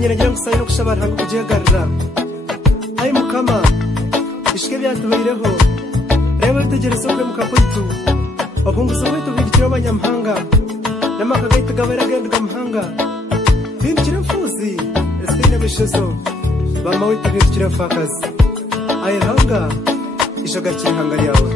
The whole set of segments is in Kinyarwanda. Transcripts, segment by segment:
nyina ngira ngusaye no kushabara hangu kugihagarara ayi mukama ishike byatubayireho reba bitegereza kwe mukapoitu abunguza kwetu bindikira abanyamahanga namaka gaita gabera genda gamahanga bindikira mfuzi esine bishezo bama witu bindikira fakazi ayi hanga ishaga kirihanga yawe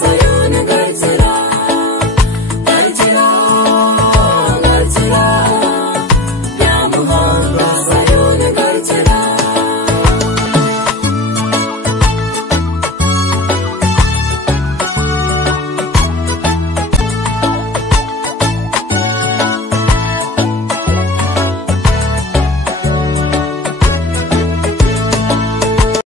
Say